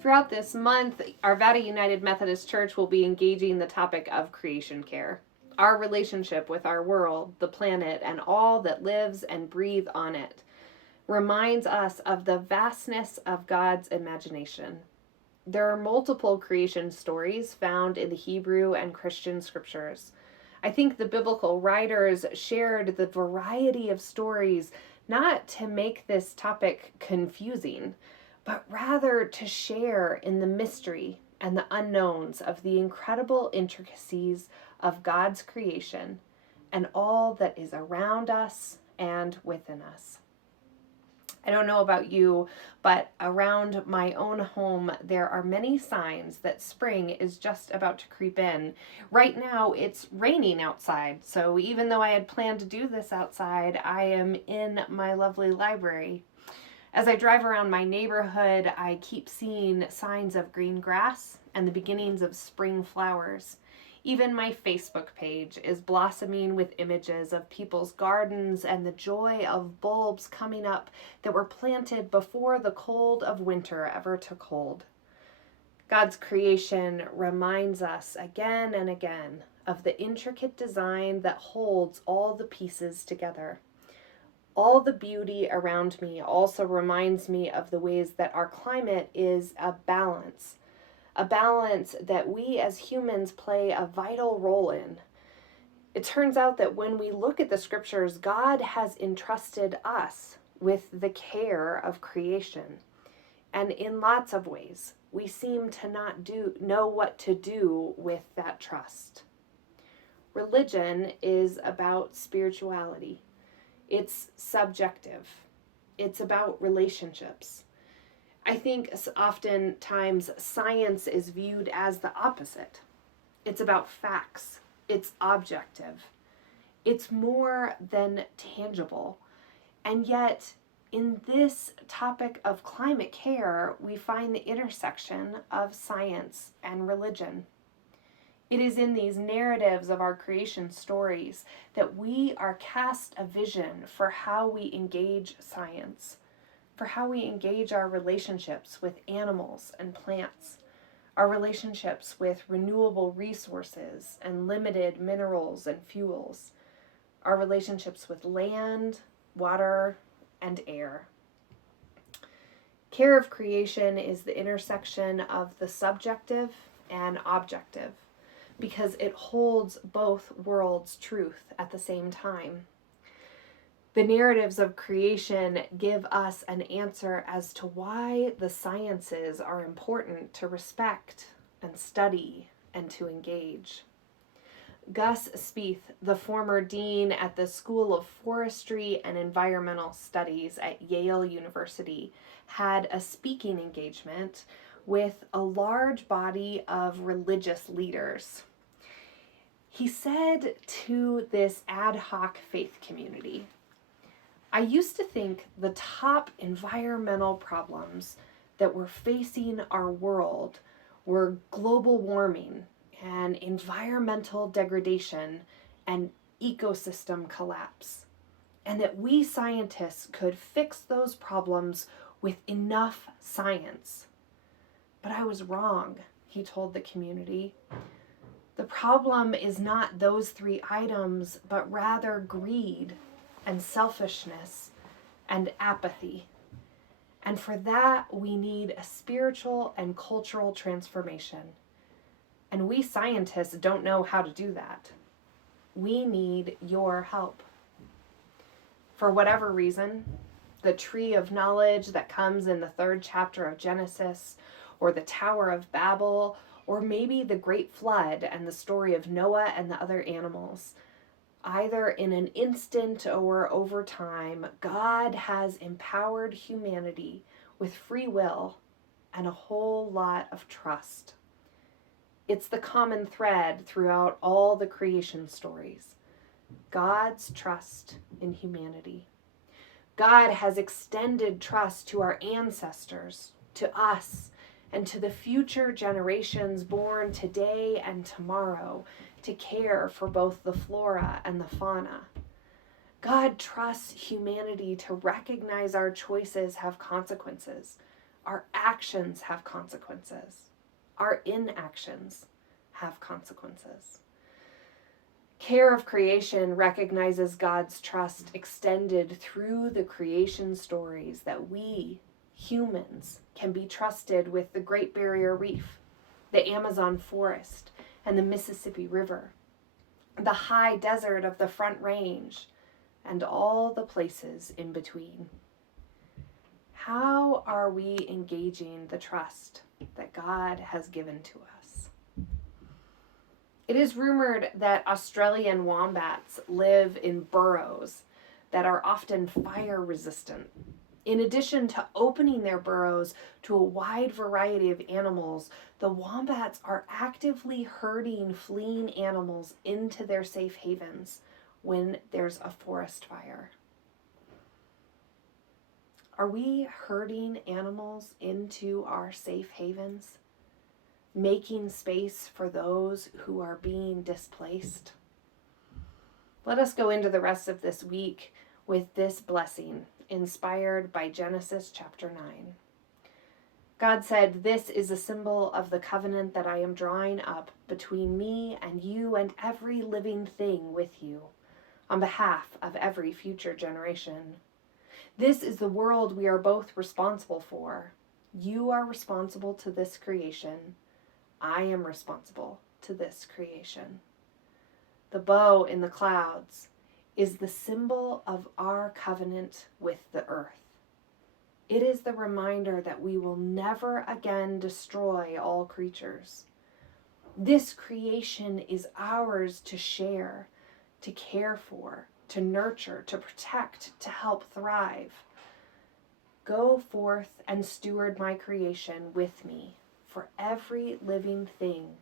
Throughout this month, Arvada United Methodist Church will be engaging the topic of creation care. Our relationship with our world, the planet, and all that lives and breathes on it reminds us of the vastness of God's imagination. There are multiple creation stories found in the Hebrew and Christian scriptures. I think the biblical writers shared the variety of stories not to make this topic confusing, but rather to share in the mystery and the unknowns of the incredible intricacies of God's creation and all that is around us and within us. I don't know about you, but around my own home, there are many signs that spring is just about to creep in. Right now, it's raining outside, so even though I had planned to do this outside, I am in my lovely library. As I drive around my neighborhood, I keep seeing signs of green grass and the beginnings of spring flowers. Even my Facebook page is blossoming with images of people's gardens and the joy of bulbs coming up that were planted before the cold of winter ever took hold. God's creation reminds us again and again of the intricate design that holds all the pieces together. All the beauty around me also reminds me of the ways that our climate is a balance that we as humans play a vital role in. It turns out that when we look at the scriptures, God has entrusted us with the care of creation. And in lots of ways, we seem to not know what to do with that trust. Religion is about spirituality. It's subjective. It's about relationships. I think oftentimes science is viewed as the opposite. It's about facts. It's objective. It's more than tangible. And yet, in this topic of climate care, we find the intersection of science and religion. It is in these narratives of our creation stories that we are cast a vision for how we engage science, for how we engage our relationships with animals and plants, our relationships with renewable resources and limited minerals and fuels, our relationships with land, water, and air. Care of creation is the intersection of the subjective and objective, because it holds both worlds' truth at the same time. The narratives of creation give us an answer as to why the sciences are important to respect and study and to engage. Gus Spieth, the former dean at the School of Forestry and Environmental Studies at Yale University, had a speaking engagement with a large body of religious leaders. He said to this ad hoc faith community, "I used to think the top environmental problems that were facing our world were global warming and environmental degradation and ecosystem collapse, and that we scientists could fix those problems with enough science. But I was wrong," he told the community. "The problem is not those three items, but rather greed and selfishness and apathy. And for that, we need a spiritual and cultural transformation. And we scientists don't know how to do that. We need your help." For whatever reason, the tree of knowledge that comes in the 3rd chapter of Genesis, or the Tower of Babel, or maybe the Great Flood and the story of Noah and the other animals, either in an instant or over time, God has empowered humanity with free will and a whole lot of trust. It's the common thread throughout all the creation stories. God's trust in humanity. God has extended trust to our ancestors, to us, and to the future generations born today and tomorrow to care for both the flora and the fauna. God trusts humanity to recognize our choices have consequences, Our actions have consequences. Our inactions have consequences. Care of creation recognizes God's trust extended through the creation stories that we, humans, can be trusted with the Great Barrier Reef, the Amazon forest, and the Mississippi River, the high desert of the Front Range, and all the places in between. How are we engaging the trust that God has given to us? It is rumored that Australian wombats live in burrows that are often fire resistant. In addition to opening their burrows to a wide variety of animals, the wombats are actively herding fleeing animals into their safe havens when there's a forest fire. Are we herding animals into our safe havens, making space for those who are being displaced? Let us go into the rest of this week with this blessing, inspired by Genesis chapter 9. God said, "This is a symbol of the covenant that I am drawing up between me and you and every living thing with you, on behalf of every future generation. This is the world we are both responsible for. You are responsible to this creation. I am responsible to this creation." The bow in the clouds is the symbol of our covenant with the earth. It is the reminder that we will never again destroy all creatures. This creation is ours to share, to care for, to nurture, to protect, to help thrive. Go forth and steward my creation with me for every living thing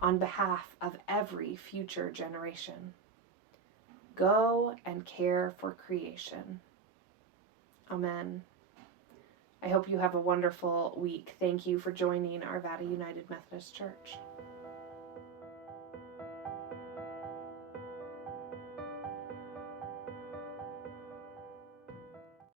on behalf of every future generation. Go and care for creation. Amen. I hope you have a wonderful week. Thank you for joining Arvada United Methodist Church.